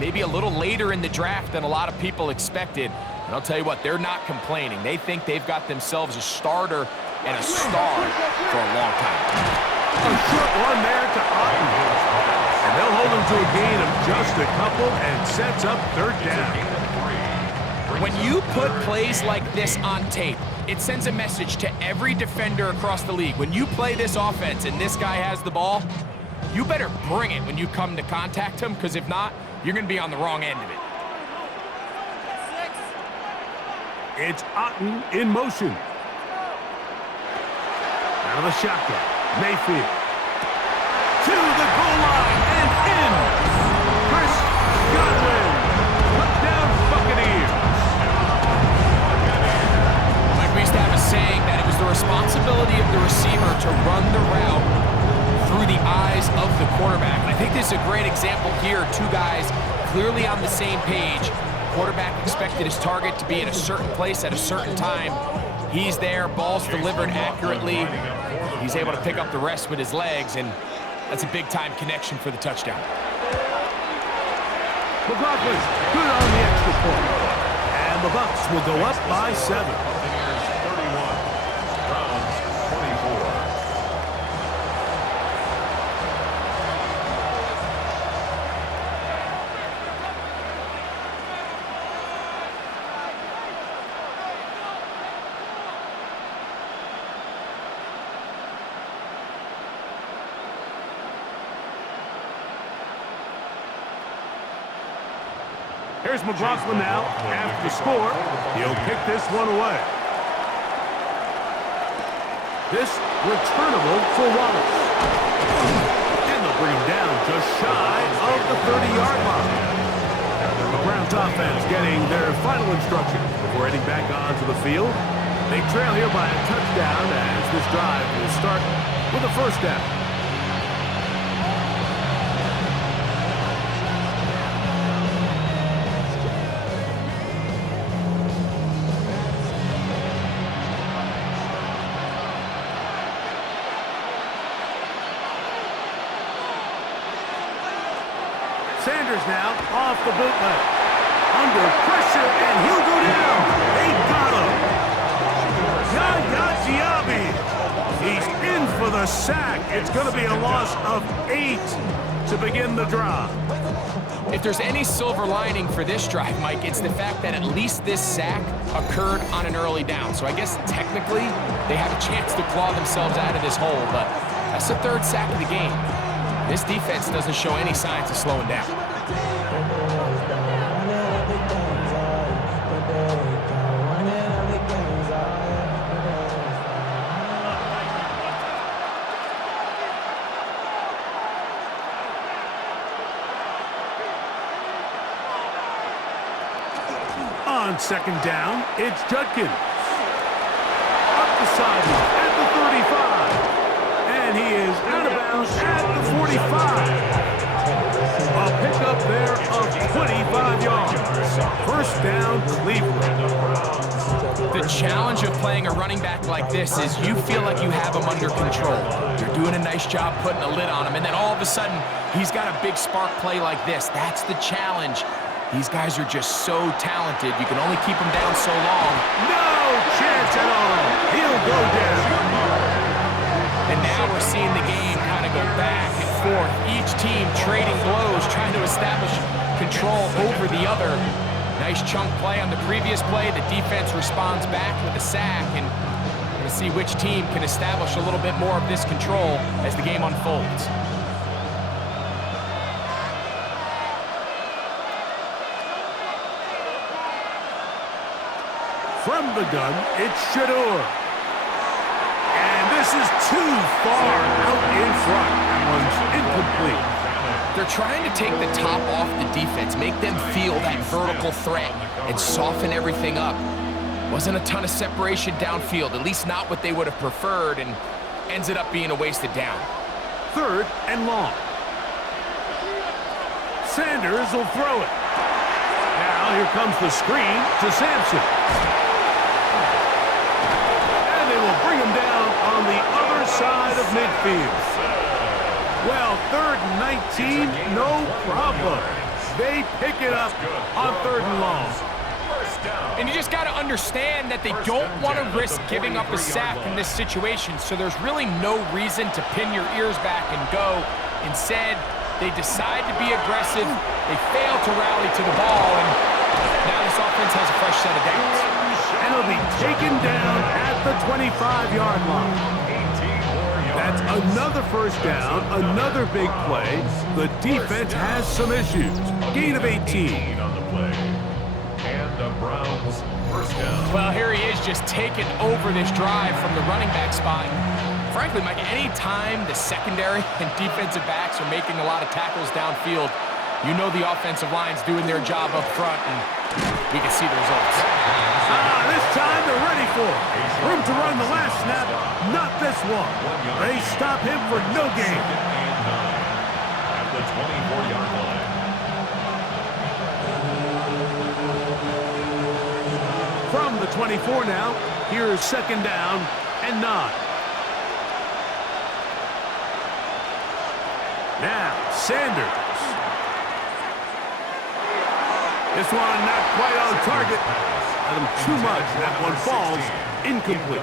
maybe a little later in the draft than a lot of people expected. And I'll tell you what, they're not complaining. They think they've got themselves a starter and a star for a long time. A short one there to Otten. And they'll hold him to a gain of just a couple and sets up third down. When you put plays like this on tape, it sends a message to every defender across the league. When you play this offense and this guy has the ball, you better bring it when you come to contact him, because if not, you're going to be on the wrong end of it. It's Otten in motion. Out of the shotgun, Mayfield. To the goal line and in. Chris Godwin. Touchdown Buccaneers. Like we used to have a saying that it was the responsibility of the receiver to run the route through the eyes of the quarterback. And I think this is a great example here. Two guys clearly on the same page. Quarterback expected his target to be in a certain place at a certain time. He's there, ball's delivered accurately. He's able to pick up the rest with his legs, and that's a big-time connection for the touchdown. McLaughlin, good on the extra point. And the Bucs will go up by 7. Here's McLaughlin now. After the score, he'll kick this one away. This returnable for Wallace. And they'll bring him down just shy of the 30-yard line. The Browns offense getting their final instruction before heading back onto the field. They trail here by a touchdown as this drive will start with a first down. Sanders now off the bootleg. Under pressure, and he'll go down. They got him. Yaya Diaby. He's in for the sack. It's going to be a loss of 8 to begin the drive. If there's any silver lining for this drive, Mike, it's the fact that at least this sack occurred on an early down. So I guess technically they have a chance to claw themselves out of this hole, but that's the 3rd sack of the game. This defense doesn't show any signs of slowing down. On second down, it's Judkins. Up the sideline at the 35. And he is out of bounds at the 45. A pickup there of 25 yards. First down, Cleveland. The challenge of playing a running back like this is you feel like you have him under control. You're doing a nice job putting a lid on him, and then all of a sudden, he's got a big spark play like this. That's the challenge. These guys are just so talented. You can only keep them down so long. No chance at all. He'll go down. And now we're seeing the game kind of go back and forth. Each team trading blows, trying to establish control over the other. Nice chunk play on the previous play. The defense responds back with a sack, and we're going to see which team can establish a little bit more of this control as the game unfolds. From the gun, it's Shador. And this is too far out in front. That one's incomplete. They're trying to take the top off the defense, make them feel that vertical threat, and soften everything up. Wasn't a ton of separation downfield, at least not what they would have preferred, and ends up being a wasted down. 3rd and long. Sanders will throw it. Now here comes the screen to Sampson. And they will bring him down on the other side of midfield. Well, 3rd and 19, no problem. They pick it up on 3rd and long. And you just got to understand that they don't want to risk giving up a sack in this situation, so there's really no reason to pin your ears back and go. Instead, they decide to be aggressive, they fail to rally to the ball, and now this offense has a fresh set of downs. And it'll be taken down at the 25-yard line. That's another 1st down, another big play. The defense has some issues. Gain of 18 on the play. And the Browns 1st down. Well, here he is just taking over this drive from the running back spot. And frankly, Mike, any time the secondary and defensive backs are making a lot of tackles downfield, you know the offensive line's doing their job up front, and we can see the results. This time they're ready for it. Room to run the last snap, not this one. They stop him for no gain. At the 24-yard line. From the 24 now, here's 2nd down and 9. Now, Sanders. This one not quite on target. Let him too much. That one falls incomplete.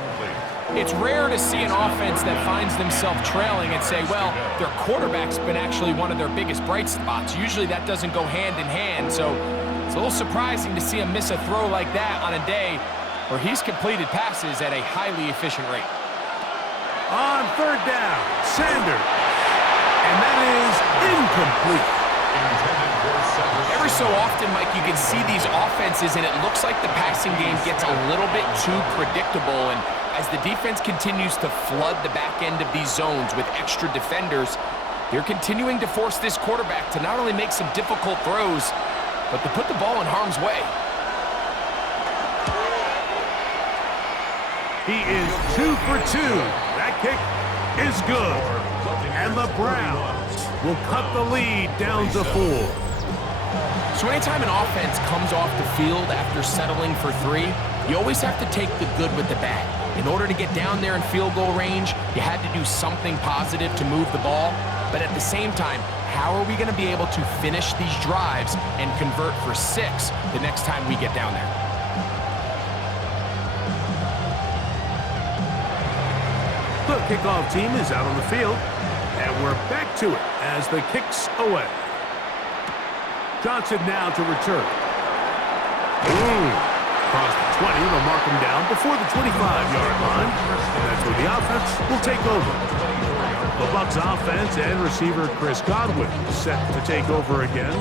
It's rare to see an offense that finds themselves trailing and say, well, their quarterback's been actually one of their biggest bright spots. Usually that doesn't go hand in hand, so it's a little surprising to see him miss a throw like that on a day where he's completed passes at a highly efficient rate. On 3rd down, Sanders. And that is incomplete. Every so often, Mike, you can see these offenses, and it looks like the passing game gets a little bit too predictable. And as the defense continues to flood the back end of these zones with extra defenders, they're continuing to force this quarterback to not only make some difficult throws, but to put the ball in harm's way. He is 2 for 2. That kick is good. And the Browns will cut the lead down to 4. So anytime an offense comes off the field after settling for 3, you always have to take the good with the bad. In order to get down there in field goal range, you had to do something positive to move the ball. But at the same time, how are we going to be able to finish these drives and convert for 6 the next time we get down there? The kickoff team is out on the field, and we're back to it as the kick's away. Johnson now to return. Across the 20, they'll mark him down before the 25-yard line. That's where the offense will take over. The Bucs offense and receiver Chris Godwin set to take over again.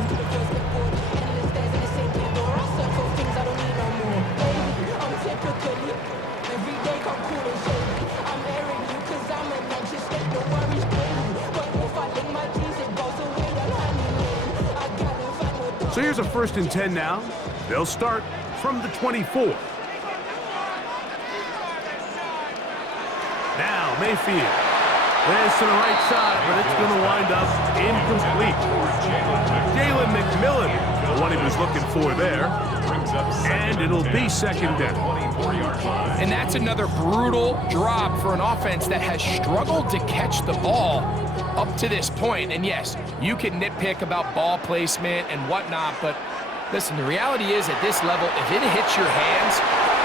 So here's a 1st and 10 now. They'll start from the 24. Now Mayfield. This to the right side, but it's going to wind up incomplete. Jalen McMillan, the one he was looking for there. And it'll be 2nd down. And that's another brutal drop for an offense that has struggled to catch the ball up to this point. And yes, you can nitpick about ball placement and whatnot, but listen, the reality is at this level, if it hits your hands,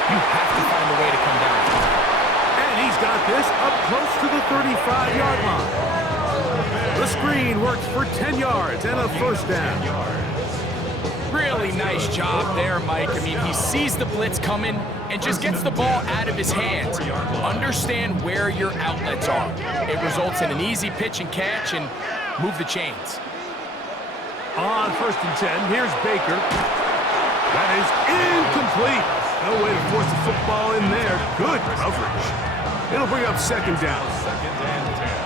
you have to find a way to come down. And he's got this up close to the 35-yard line. The screen works for 10 yards and a 1st down. Really nice job there, Mike. I mean, he sees the blitz coming and just gets the ball out of his hands. Understand where your outlets are. It results in an easy pitch and catch and move the chains. On 1st and 10, here's Baker. That is incomplete. No way to force the football in there. Good coverage. It'll bring up 2nd down.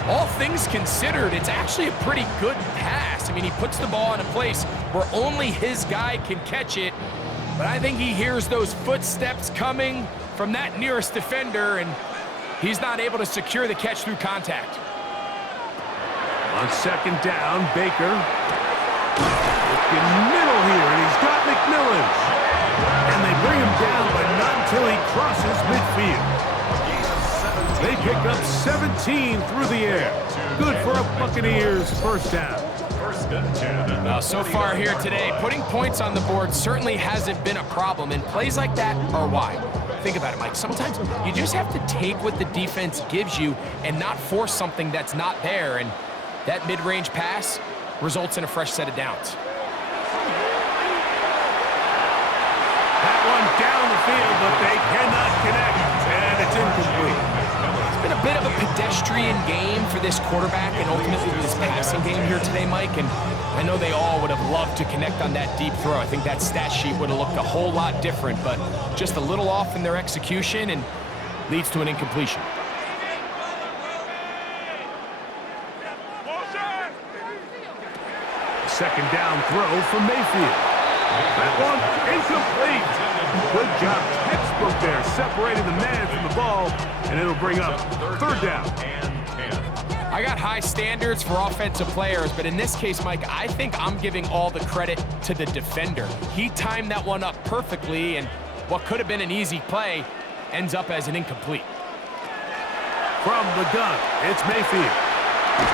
All things considered, it's actually a pretty good pass. I mean, he puts the ball in a place where only his guy can catch it. But I think he hears those footsteps coming from that nearest defender, and he's not able to secure the catch through contact. On 2nd down, Baker. Looking middle here, and he's got McMillan. And they bring him down, but not until he crosses midfield. They pick up 17 through the air. Good for a Buccaneers 1st down. First and 10 at the Now, so 40 far yard here line. today, putting points on the board certainly hasn't been a problem, and plays like that are why. Think about it, Mike. Sometimes you just have to take what the defense gives you and not force something that's not there, and that mid-range pass results in a fresh set of downs. That one down the field, but they cannot connect, and it's incomplete. It's been a bit of a pedestrian game for this quarterback and ultimately this passing game here today, Mike, and I know they all would have loved to connect on that deep throw. I think that stat sheet would have looked a whole lot different, but just a little off in their execution and leads to an incompletion. Second down throw for Mayfield. That one incomplete. Good job, textbook there, separating the man from the ball, and it'll bring up third down. I got high standards for offensive players, but in this case, Mike, I think I'm giving all the credit to the defender. He timed that one up perfectly, and what could have been an easy play ends up as an incomplete. From the gun, it's Mayfield.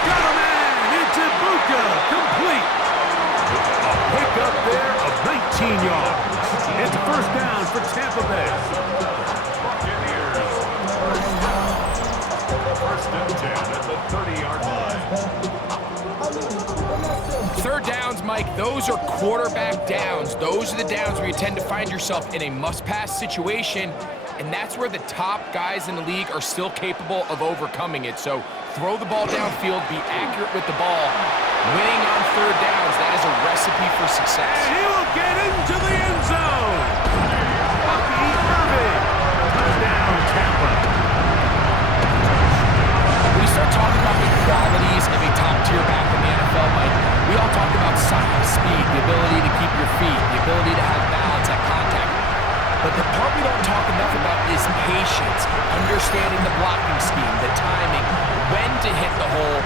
Got a man! It's Ibuka! Complete! A pickup there of 19 yards. It's a first down for Tampa Bay. First and 10 at the 30-yard line. Third downs, Mike, those are quarterback downs. Those are the downs where you tend to find yourself in a must-pass situation, and that's where the top guys in the league are still capable of overcoming it. So throw the ball downfield, be accurate with the ball. Winning on third downs, that is a recipe for success. And he will get into the end zone. Bucky Irving. Touchdown, Tampa. When you start talking about the qualities of a top-tier back in the NFL, Mike, we all talk about size, speed, the ability to keep your feet, the ability to have balance at contact. But the part we don't talk enough about is patience, understanding the blocking scheme, the timing, when to hit the hole,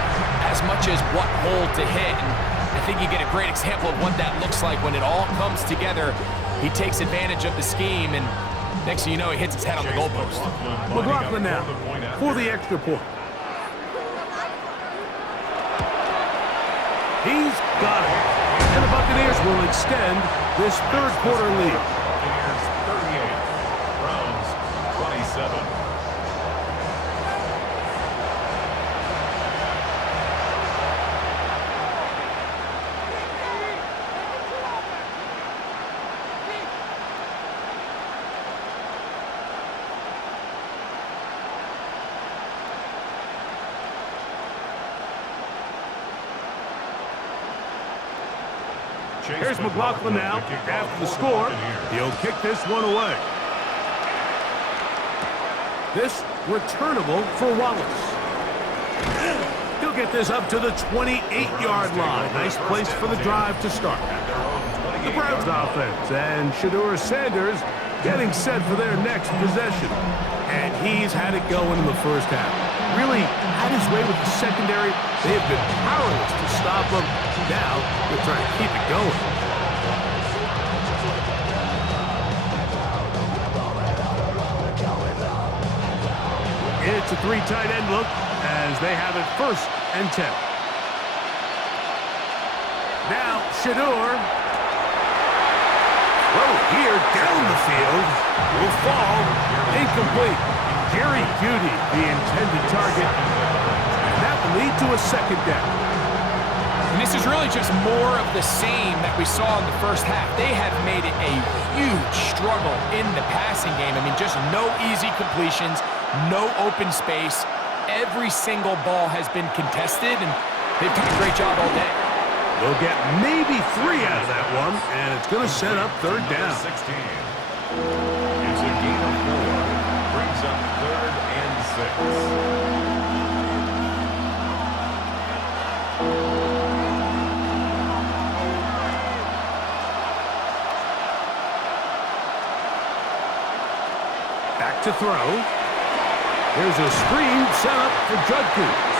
as much as what hole to hit. And I think you get a great example of what that looks like when it all comes together. He takes advantage of the scheme, and next thing you know, he hits his head on the goalpost. McLaughlin now for the extra point. He's got it. And the Buccaneers will extend this third quarter lead. Buccaneers 38, Browns 27. Here's McLaughlin now. After the score, he'll kick this one away. This returnable for Wallace. He'll get this up to the 28-yard line. Nice place for the drive to start. The Browns offense and Shedeur Sanders getting set for their next possession. And he's had it going in the first half. Really had his way with the secondary. They have been powerless to stop him. Now they're trying to keep it going. It's a three tight end look as they have it first and 10. Now Shedeur. Throw here down the field. Will fall. Incomplete. Jerry Jeudy, the intended target. And that will lead to a second down. And this is really just more of the same that we saw in the first half. They have made it a huge struggle in the passing game. I mean, just no easy completions, no open space. Every single ball has been contested, and they've done a great job all day. They'll get maybe 3 out of that one, and it's going to set up third down. 16. It's a gain of 4. Brings up third and 6. Back to throw. There's a screen set up for Judkins.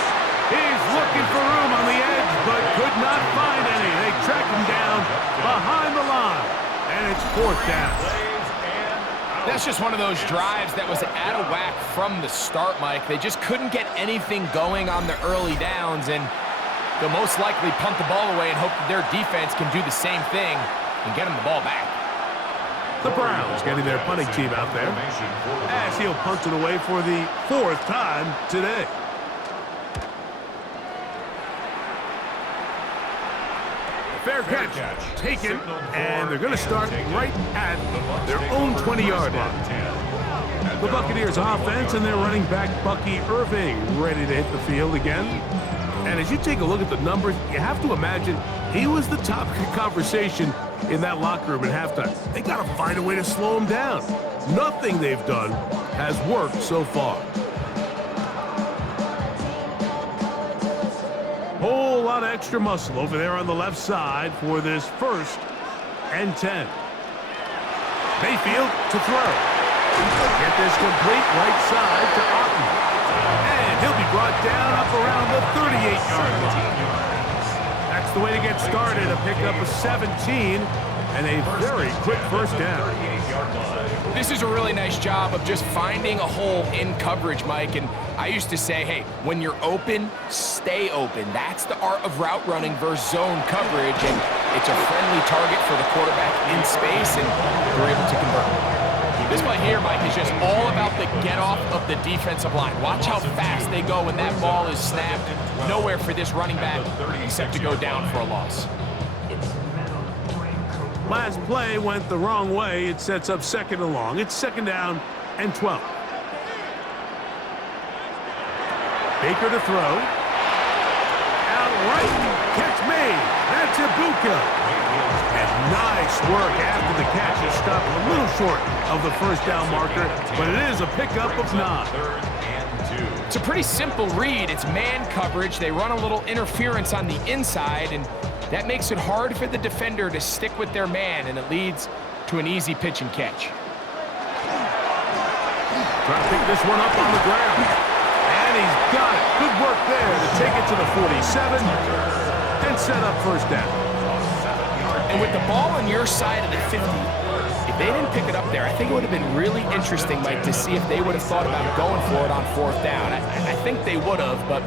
He's looking for room on the edge, but could not find any. They track him down behind the line, and it's fourth down. That's just one of those drives that was out of whack from the start, Mike. They just couldn't get anything going on the early downs, and They'll most likely punt the ball away and hope that their defense can do the same thing and get them the ball back. The Browns getting their punting team out there as he'll punt it away for the 4th time today. Fair catch taken, and they're going to start right at their own 20-yard line. The Buccaneers offense and their running back Bucky Irving ready to hit the field again. And as you take a look at the numbers, you have to imagine he was the topic of conversation in that locker room at halftime. They got to find a way to slow him down. Nothing they've done has worked so far. Whole lot of extra muscle over there on the left side for this 1st and 10. Mayfield to throw. Get this complete right side to Otten. And he'll be brought down up around the 38-yard line. That's the way to get started. A pickup of 17 and a very quick 1st down. This is a really nice job of just finding a hole in coverage, Mike. And I used to say, hey, when you're open, stay open. That's the art of route running versus zone coverage. And it's a friendly target for the quarterback in space, and they're able to convert. This one here, Mike, is just all about the get-off of the defensive line. Watch how fast they go when that ball is snapped. Nowhere for this running back except to go down for a loss. Last play went the wrong way. It sets up 2nd and long. It's 2nd down and 12. Baker to throw. Out right. Catch made. That's Ibuka. And nice work after the catch is stopped a little short of the 1st down marker, but it is a pickup of 9. It's a pretty simple read. It's man coverage. They run a little interference on the inside, and that makes it hard for the defender to stick with their man, and it leads to an easy pitch and catch. Trying to pick this one up on the ground. And he's got it. Good work there to take it to the 47 and set up 1st down. And with the ball on your side of the 50, if they didn't pick it up there, I think it would have been really interesting, Mike, to see if they would have thought about going for it on 4th down. I think they would have, but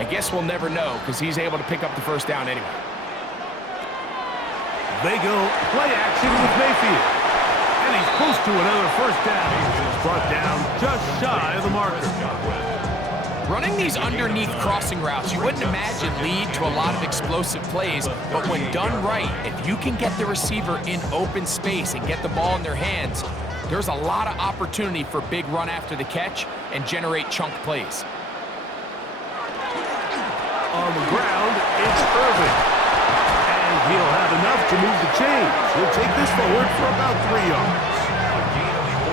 I guess we'll never know because he's able to pick up the 1st down anyway. They go play action with Mayfield. And he's close to another 1st down. He's brought down just shy of the marker. Running these underneath crossing routes, you wouldn't imagine lead to a lot of explosive plays, but when done right, if you can get the receiver in open space and get the ball in their hands, there's a lot of opportunity for big run after the catch and generate chunk plays. On the ground, it's Irving. And he'll have enough to move the chains. He'll take this forward for about 3 yards.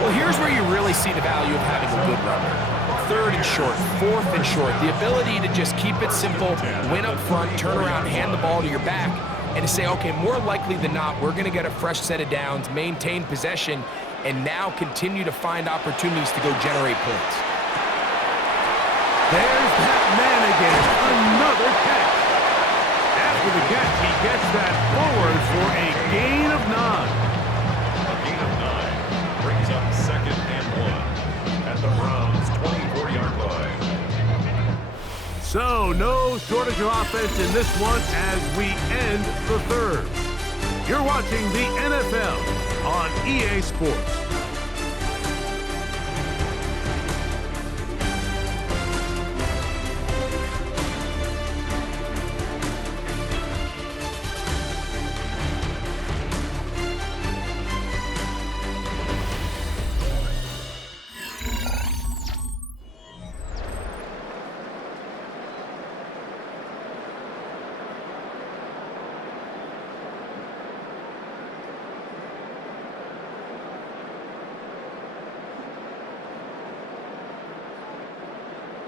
Well, here's where you really see the value of having a good runner. 3rd and short, 4th and short. The ability to just keep it simple, win up front, turn around, hand the ball to your back, and to say, okay, more likely than not, we're going to get a fresh set of downs, maintain possession, and now continue to find opportunities to go generate points. There's that man again. Another catch. After the catch, he gets that forward for a gain of 9. A gain of 9 brings up 2nd and 1 at the Browns' 24-yard line. So, no shortage of offense in this one as we end the 3rd. You're watching the NFL on EA Sports.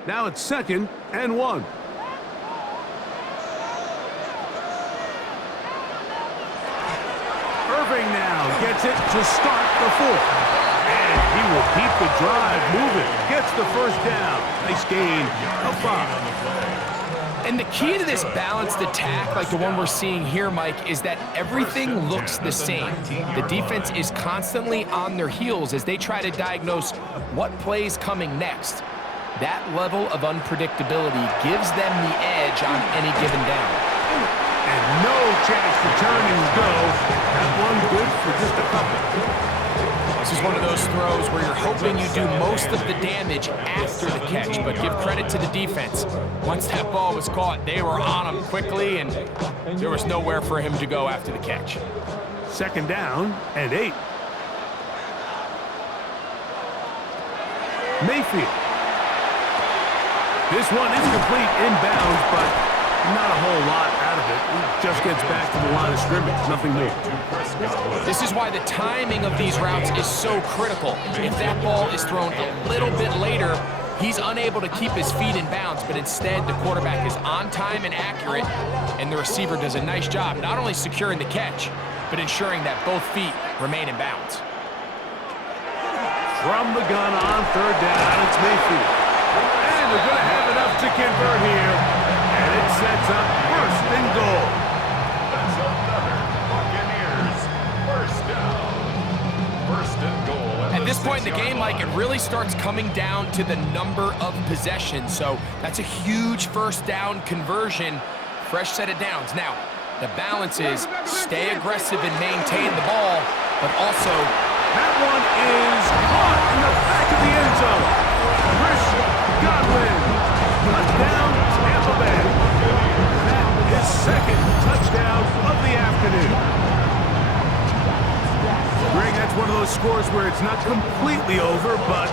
Now it's 2nd and 1. Irving now gets it to start the 4th. And he will keep the drive moving. Gets the 1st down. Nice gain of 5. And the key to this balanced attack, like the one we're seeing here, Mike, is that everything looks the same. The defense is constantly on their heels as they try to diagnose what play's coming next. That level of unpredictability gives them the edge on any given down. And no chance to turn and go. That one good for just a couple. This is one of those throws where you're hoping you do most of the damage after the catch, but give credit to the defense. Once that ball was caught, they were on him quickly, and there was nowhere for him to go after the catch. 2nd down and 8. Mayfield. This one is complete inbounds, but not a whole lot out of it. He just gets back to the line of scrimmage. Nothing new. This is why the timing of these routes is so critical. If that ball is thrown a little bit later, he's unable to keep his feet in bounds, but instead the quarterback is on time and accurate, and the receiver does a nice job not only securing the catch, but ensuring that both feet remain in bounds. From the gun on 3rd down, it's Mayfield. And they're going to have enough to convert here. And it sets up 1st and goal. That's another Buccaneers 1st down. 1st and goal. At this point in the game, Mike, it really starts coming down to the number of possessions. So that's a huge 1st down conversion. Fresh set of downs. Now, the balance is stay aggressive and maintain the ball, but also that one is caught in the back of the end zone. Chris Godwin, touchdown, Tampa Bay. That is 2nd touchdown of the afternoon. Greg, that's one of those scores where it's not completely over, but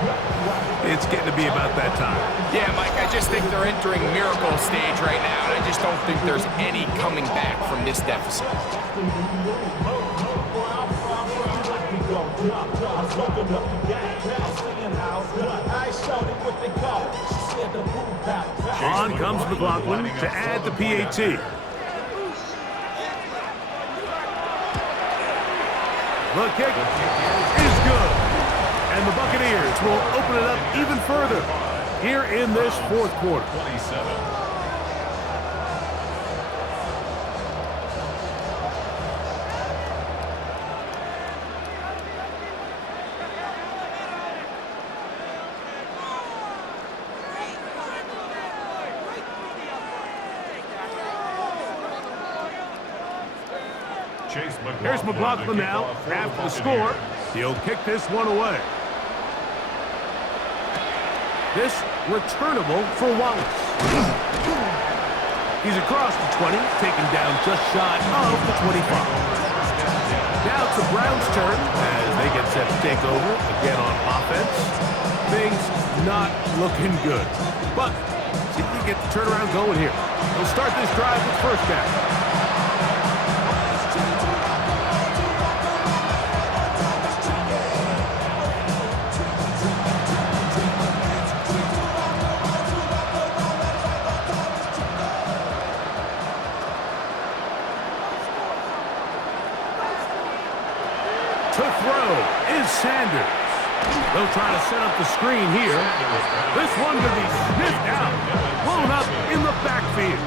it's getting to be about that time. Yeah, Mike, I just think they're entering miracle stage right now, and I just don't think there's any coming back from this deficit. On comes McLaughlin to add the PAT. The kick is good. And the Buccaneers will open it up even further here in this 4th quarter. 27. Here's McLaughlin now after the score. He'll kick this one away. This returnable for Wallace. He's across the 20, taken down just shy of the 25. Now it's the Browns' turn as they get set to take over again on offense. Things not looking good. But see if we can get the turnaround going here. He'll start this drive with 1st down. To throw is Sanders. They'll try to set up the screen here. This one to be sniffed out, blown up in the backfield.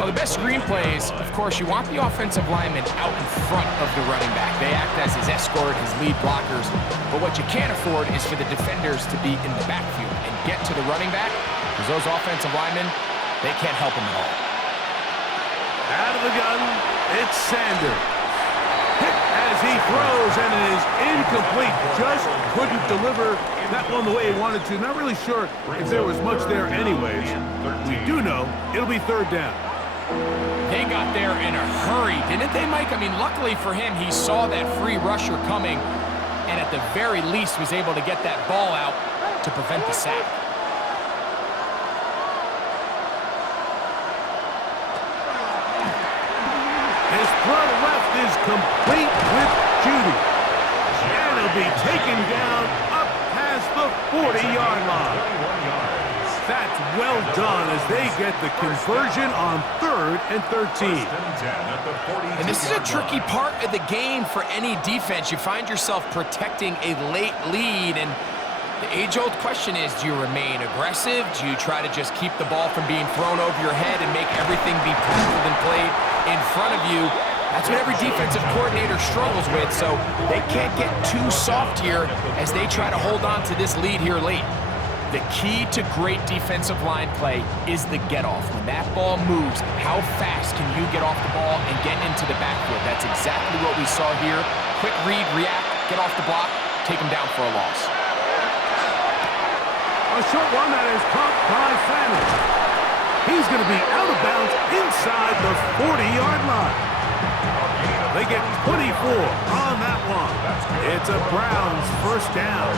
Well, the best screen plays, of course, you want the offensive lineman out in front of the running back. They act as his escort, his lead blockers. But what you can't afford is for the defenders to be in the backfield and get to the running back, because those offensive linemen, they can't help him at all. Out of the gun, it's Sanders. Hit as he throws, and it is incomplete. Just couldn't deliver that one the way he wanted to. Not really sure if there was much there anyways. We do know it'll be 3rd down. They got there in a hurry, didn't they, Mike? I mean, luckily for him, he saw that free rusher coming, and at the very least was able to get that ball out to prevent the sack. His throw left is complete with Judy. And it'll be taken down up past the 40-yard line. That's well done as they get the conversion on 3rd and 13. And this is a tricky part of the game for any defense. You find yourself protecting a late lead, and the age-old question is, do you remain aggressive? Do you try to just keep the ball from being thrown over your head and make everything be tackled and played in front of you? That's what every defensive coordinator struggles with, so they can't get too soft here as they try to hold on to this lead here late. The key to great defensive line play is the get-off. When that ball moves, how fast can you get off the ball and get into the backfield? That's exactly what we saw here. Quick read, react, get off the block, take him down for a loss. A short one that is caught by Fanning. He's going to be out of bounds inside the 40-yard line. They get 24 on that one. It's a Browns first down.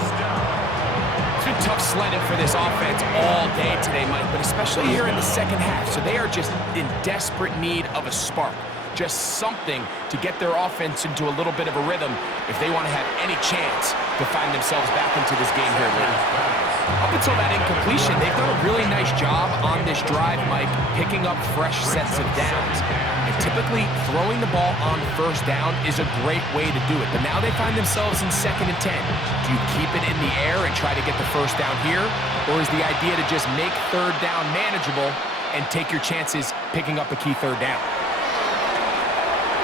It's been tough sledding for this offense all day today, Mike, but especially here in the second half. So they are just in desperate need of a spark, just something to get their offense into a little bit of a rhythm if they want to have any chance to find themselves back into this game here later. Up until that incompletion, they've done a really nice job on this drive, Mike, picking up fresh sets of downs. And typically, throwing the ball on first down is a great way to do it. But now they find themselves in 2nd and 10. Do you keep it in the air and try to get the first down here? Or is the idea to just make 3rd down manageable and take your chances picking up a key 3rd down?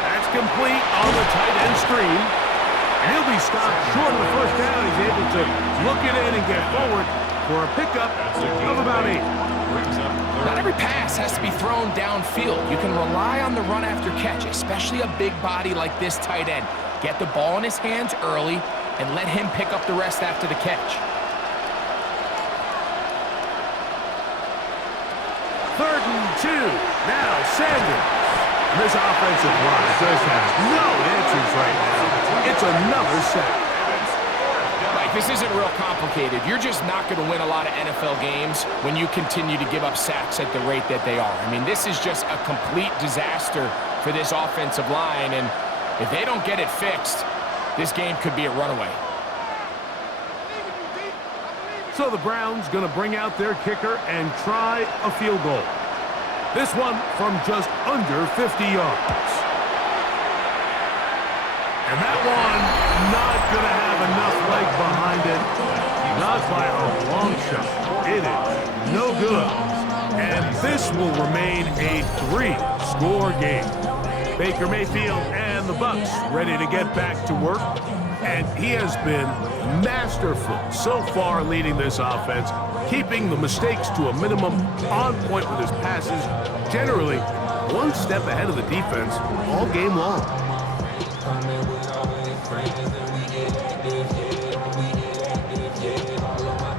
That's complete on the tight end screen. And he'll be stopped short of the first down. He's able to look it in and get forward for a pickup of about 8. Not every pass has to be thrown downfield. You can rely on the run after catch, especially a big body like this tight end. Get the ball in his hands early and let him pick up the rest after the catch. 3rd and 2. Now Sanders. This offensive line just has no answers right now. It's another sack. Like, this isn't real complicated. You're just not going to win a lot of NFL games when you continue to give up sacks at the rate that they are. I mean, this is just a complete disaster for this offensive line, and if they don't get it fixed, this game could be a runaway. So the Browns going to bring out their kicker and try a field goal. This one from just under 50 yards. And that one not going to have enough leg behind it. Not by a long shot. It is no good. And this will remain a 3-score game. Baker Mayfield and the Bucs ready to get back to work. And he has been masterful so far leading this offense, keeping the mistakes to a minimum, on point with his passes, generally one step ahead of the defense all game long.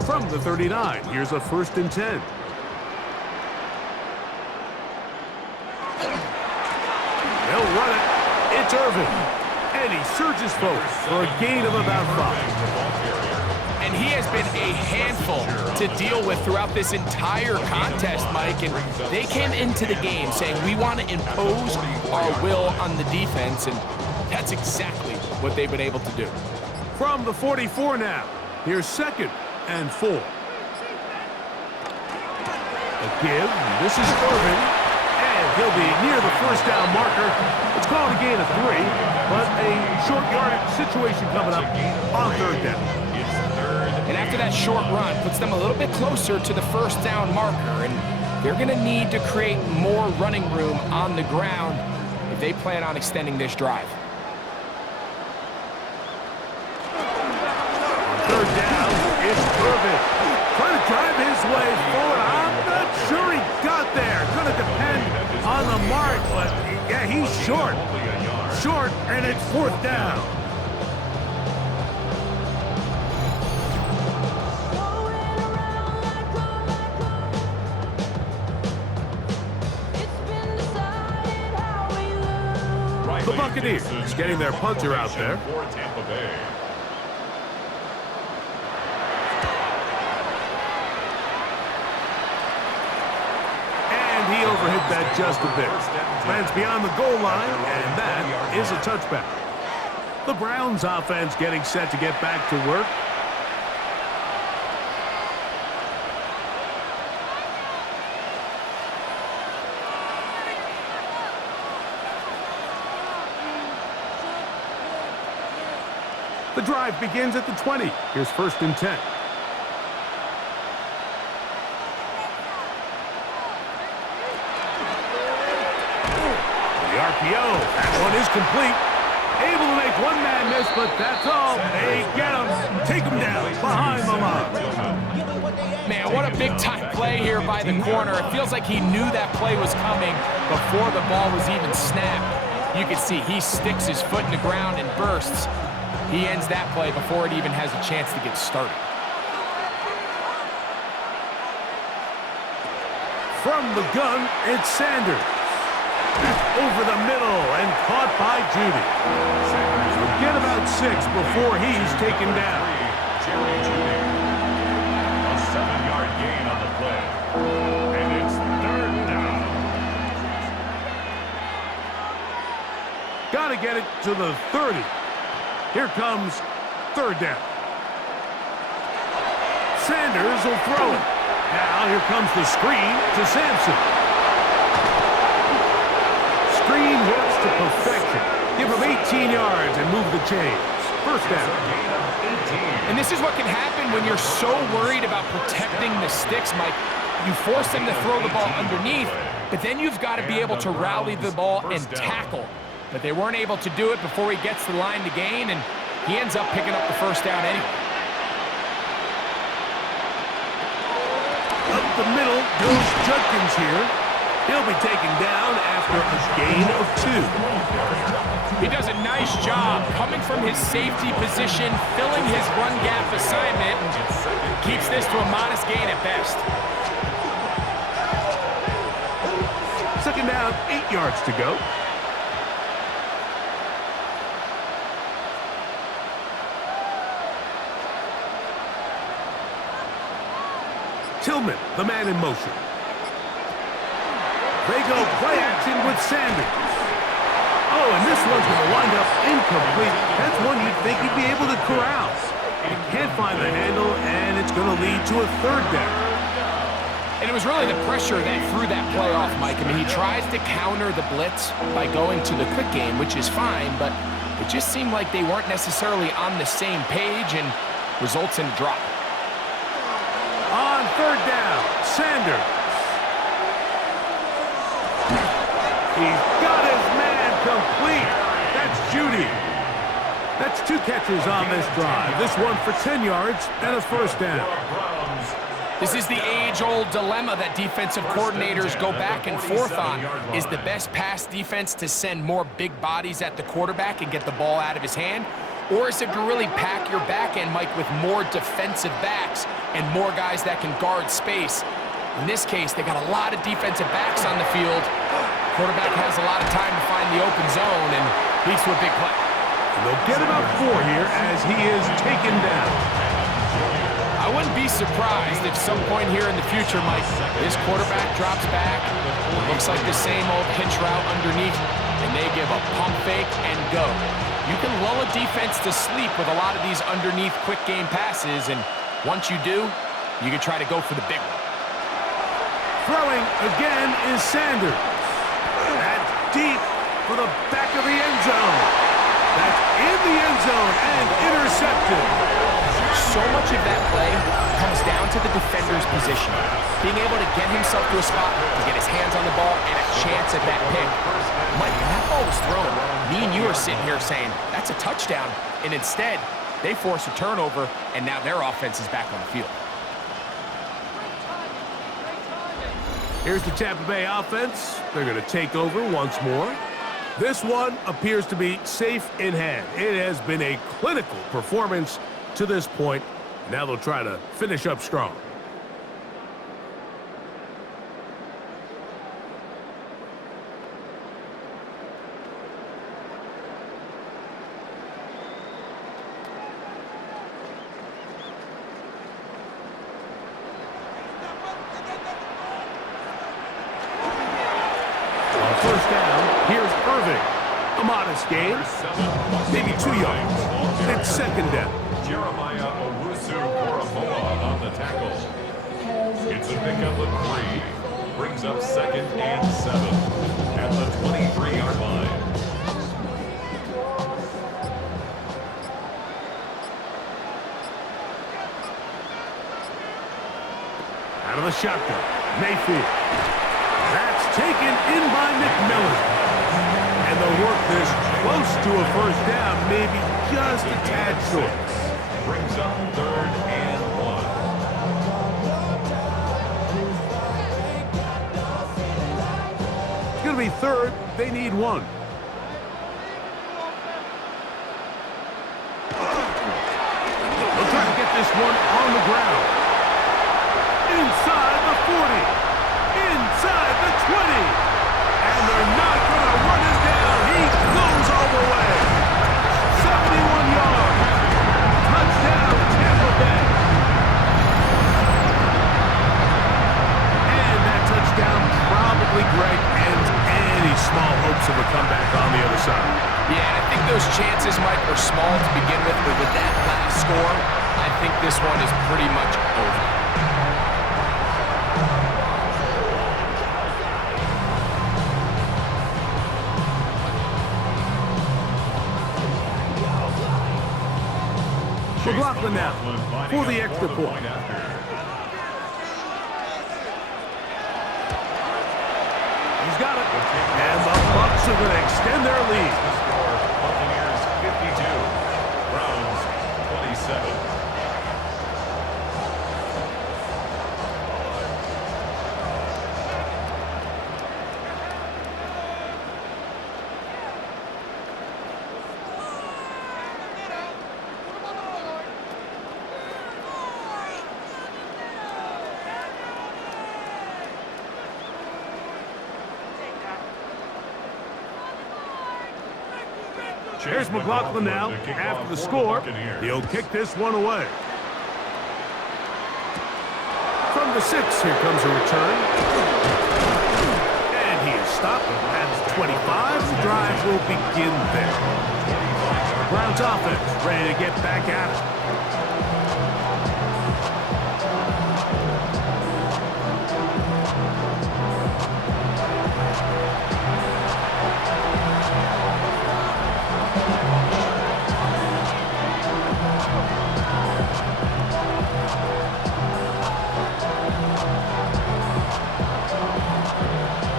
From the 39, here's a 1st and 10. They'll run it. It's Irvin. And he surges forward for a gain of about 5. And he has been a handful to deal with throughout this entire contest, Mike. And they came into the game saying, we want to impose our will on the defense. And that's exactly what they've been able to do. From the 44 now, here's 2nd and 4. A give. This is Irvin. And he'll be near the first down marker. It's called a gain of 3, but a short yardage situation coming up on 3rd down. And after that short run, puts them a little bit closer to the first down marker. And they're going to need to create more running room on the ground if they plan on extending this drive. On 3rd down, it's Irvin. Trying to drive his way forward. I'm not sure he got there. Going to depend on the mark, but yeah, he's short. Short, and it's 4th down. The Buccaneers getting their punter out there. And he overhit that just a bit. Lands beyond the goal line, and that is a touchback. The Browns offense getting set to get back to work. The drive begins at the 20. Here's 1st and 10. The RPO. That one is complete. Able to make one man miss progress, but that's all. They get him. Take him down behind the line. Man, what a big-time play here by the corner. It feels like he knew that play was coming before the ball was even snapped. You can see he sticks his foot in the ground and bursts. He ends that play before it even has a chance to get started. From the gun, it's Sanders. Over the middle and caught by Judy. So get about 6 before he's taken down. Jerry Judy. A 7-yard gain on the play. And it's 3rd down. Got to get it to the 30. Here comes 3rd down. Sanders will throw it. Now here comes the screen to Sampson. Screen works to perfection. Give him 18 yards and move the chains. 1st down. And this is what can happen when you're so worried about protecting the sticks, Mike. You force them to throw the ball underneath, but then you've got to be able to rally the ball and tackle. But they weren't able to do it before he gets the line to gain, and he ends up picking up the 1st down anyway. Up the middle goes Judkins here. He'll be taken down after a gain of 2. He does a nice job coming from his safety position, filling his run gap assignment, and keeps this to a modest gain at best. 2nd down, 8 yards to go. Tillman, the man in motion. They go play action with Sanders. Oh, and this one's going to wind up incomplete. That's one you'd think he'd be able to corral. He can't find the handle, and it's going to lead to a 3rd down. And it was really the pressure that threw that play off, Mike. I mean, he tries to counter the blitz by going to the quick game, which is fine, but it just seemed like they weren't necessarily on the same page and results in a drop. On 3rd down, Sanders. He's got his man complete. That's Judy. That's 2 catches on this drive. This one for 10 yards and a 1st down. This is the age-old dilemma that defensive coordinators go back and forth on. Is the best pass defense to send more big bodies at the quarterback and get the ball out of his hand? Or is it to really pack your back end, Mike, with more defensive backs and more guys that can guard space? In this case, they got a lot of defensive backs on the field. Quarterback has a lot of time to find the open zone and leads to a big play. And they'll get about 4 here as he is taken down. I wouldn't be surprised if some point here in the future, Mike, this quarterback drops back. It looks like the same old hitch route underneath, and they give a pump fake and go. You can lull a defense to sleep with a lot of these underneath quick game passes, and once you do, you can try to go for the big one. Throwing again is Sanders. That's deep for the back of the end zone. That's in the end zone and intercepted. So much of that play comes down to the defender's position. Being able to get himself to a spot to get his hands on the ball and a chance at that pick. Mike, when that ball was thrown, me and you are sitting here saying, that's a touchdown. And instead, they force a turnover, and now their offense is back on the field. Here's the Tampa Bay offense. They're going to take over once more. This one appears to be safe in hand. It has been a clinical performance to this point. Now they'll try to finish up strong. On 1st down, here's Irving. A modest gain, maybe 2 yards. It's 2nd down. Jeremiah Owusu-Koramoah on the tackle. It's a pickup of 3. Brings up 2nd and 7 at the 23-yard line. Out of the shotgun, Mayfield. That's taken in by McMillan. And they'll work this close to a first down, maybe just a tad short. Brings up 3rd and 1. It's going to be 3rd. They need 1. They'll try to get this one on the ground. Inside the 40. Inside the 20. And they're not going to run him down. He goes all the way. 71 yards. Touchdown, Tampa Bay. And that touchdown probably, Greg, ends any small hopes of a comeback on the other side. Yeah, and I think those chances, Mike, were small to begin with, but with that last score, I think this one is pretty much over. McLaughlin now for the extra point. He's got it. And the Bucs are going to extend their lead. Buccaneers 52, Browns 27. Here's McLaughlin now after the score. He'll kick this one away. From the 6, here comes a return. And he is stopped at 25. The drive will begin there. Browns offense ready to get back at it.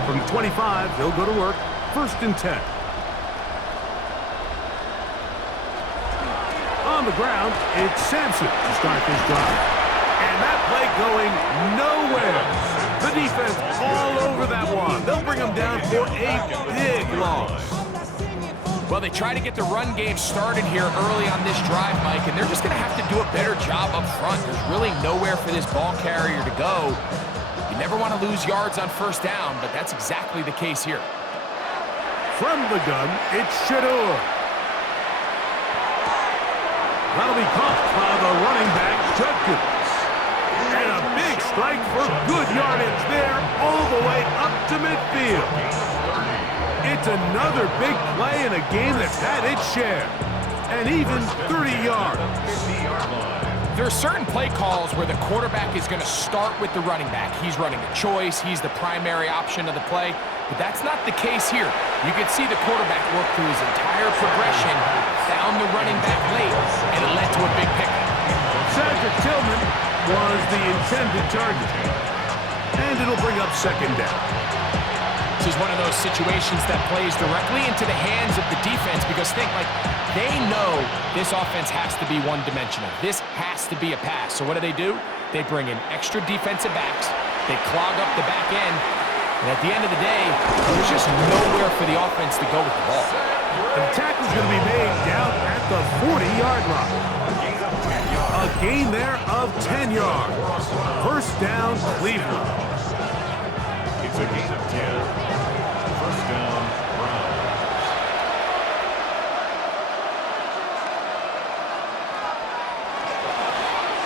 From 25, they'll go to work. 1st and 10. On the ground, it's Sampson to start this drive. And that play going nowhere. The defense all over that one. They'll bring them down for a big loss. Well, they try to get the run game started here early on this drive, Mike, and they're just going to have to do a better job up front. There's really nowhere for this ball carrier to go. You never want to lose yards on 1st down, but that's exactly the case here. From the gun, it's Shador. That'll be caught by the running back, Judkins. And a big strike for good yardage there all the way up to midfield. It's another big play in a game that's had its share. And even 30 yards. There are certain play calls where the quarterback is going to start with the running back. He's running a choice. He's the primary option of the play. But that's not the case here. You can see the quarterback work through his entire progression, found the running back late, and it led to a big pickup. Cedric Tillman was the intended target. And it'll bring up 2nd down. This is one of those situations that plays directly into the hands of the defense because they know this offense has to be one-dimensional. This has to be a pass. So what do? They bring in extra defensive backs. They clog up the back end. And at the end of the day, there's just nowhere for the offense to go with the ball. And the tackle's going to be made down at the 40-yard line. A gain there of 10 yards. 1st down, Cleveland. It's a gain of 10. 1st down, Browns.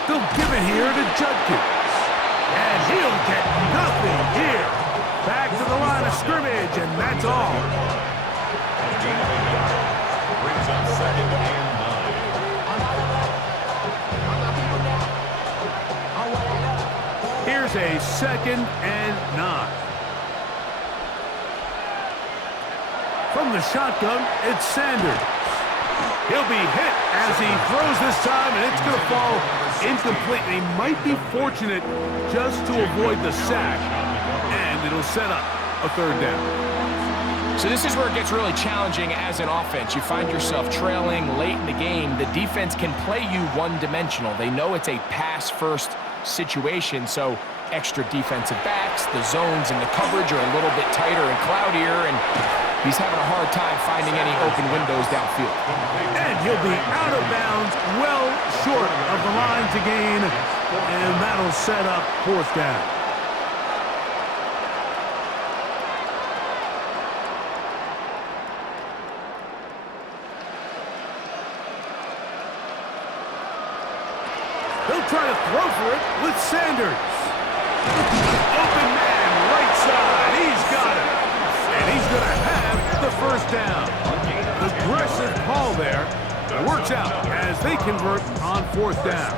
They'll give it here to Judkins. And he'll get nothing here. Back to the line of scrimmage, and that's all. Gain of 8 yards. Brings up 2nd and 9. Here's a 2nd and 9. From the shotgun, it's Sanders. He'll be hit as he throws this time, and it's going to fall incomplete. He might be fortunate just to avoid the sack, and it'll set up a 3rd down. So this is where it gets really challenging as an offense. You find yourself trailing late in the game. The defense can play you one-dimensional. They know it's a pass-first situation, so extra defensive backs, the zones and the coverage are a little bit tighter and cloudier, and he's having a hard time finding any open windows downfield. And he'll be out of bounds, well short of the line to gain, and that'll set up 4th down. They'll try to throw for it with Sanders. Open man, right side. He's got it. And he's going to have the 1st down. Aggressive call there. Works out as they convert on 4th down.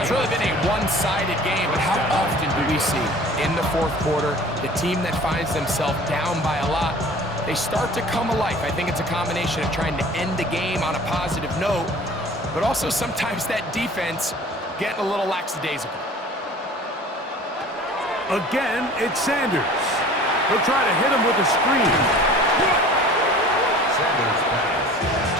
It's really been a one-sided game, but how often do we see in the 4th quarter the team that finds themselves down by a lot, they start to come alive. I think it's a combination of trying to end the game on a positive note, but also sometimes that defense getting a little lackadaisical. Again, it's Sanders. He'll try to hit him with a screen. Sanders pass.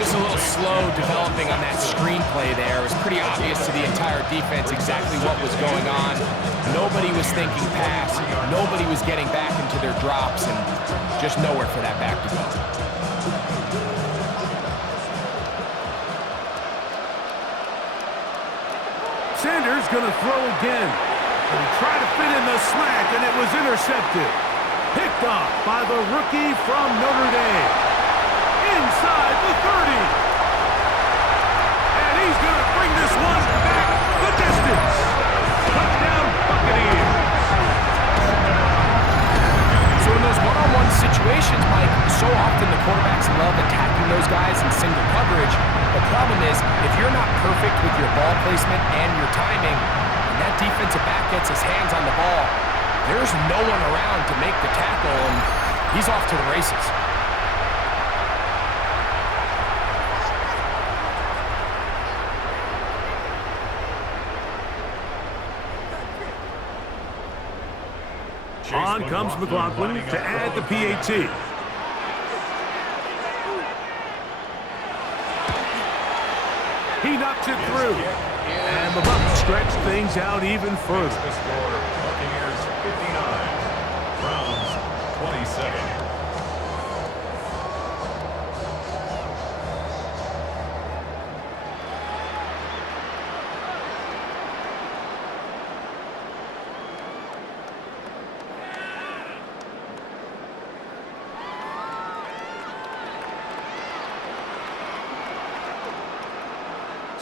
Just a little slow developing on that screenplay there. It was pretty obvious to the entire defense exactly what was going on. Nobody was thinking pass. Nobody was getting back into their drops, and just nowhere for that back to go. Sanders going to throw again. He tried to fit in the slant, and it was intercepted. Picked off by the rookie from Notre Dame. Inside the 30. And he's going to bring this one back the distance. Touchdown, Buccaneers. So in those one-on-one situations, Mike, so often the quarterbacks love attacking those guys in single coverage. The problem is, if you're not perfect with your ball placement and your timing, and that defensive back gets his hands on the ball, there's no one around to make the tackle, and he's off to the races. On comes McLaughlin to add the PAT. He knocks it through. And the Bucs stretch things out even further. The score, Buccaneers 59, Browns 27.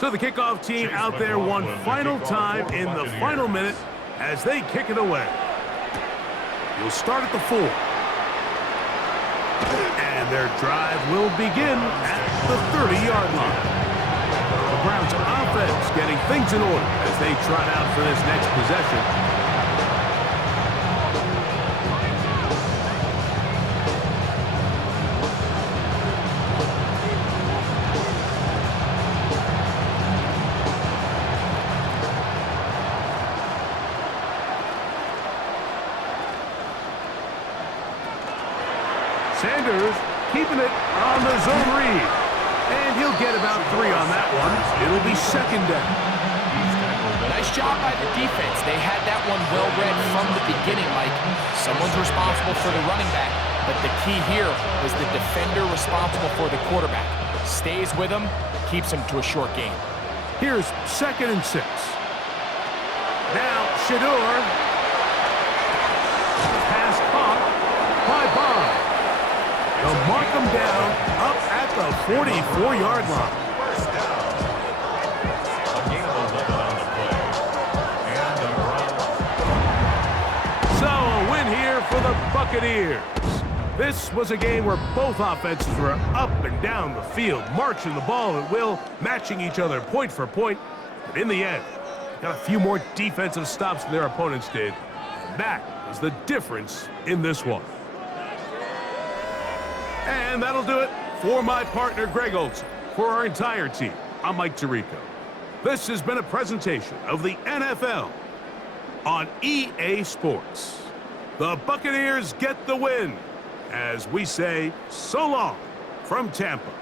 So the kickoff team out there one final time in the final minute as they kick it away. You'll start at the 4. And their drive will begin at the 30-yard line. The Browns offense getting things in order as they trot out for this next possession. Sanders keeping it on the zone read. And he'll get about 3 on that one. It'll be 2nd down. Nice job by the defense. They had that one well read from the beginning, Mike. Someone's responsible for the running back, but the key here was the defender responsible for the quarterback. Stays with him, keeps him to a short game. Here's 2nd and 6. Now, Shador. Pass caught by Bond. They'll mark him down up at the 44-yard line. First down. A gain of 11 on the play. And the Browns. So a win here for the Buccaneers. This was a game where both offenses were up and down the field, marching the ball at will, matching each other point for point. But in the end, got a few more defensive stops than their opponents did. And that was the difference in this one. And that'll do it for my partner, Greg Olson. For our entire team, I'm Mike Tirico. This has been a presentation of the NFL on EA Sports. The Buccaneers get the win. as we say so long from Tampa.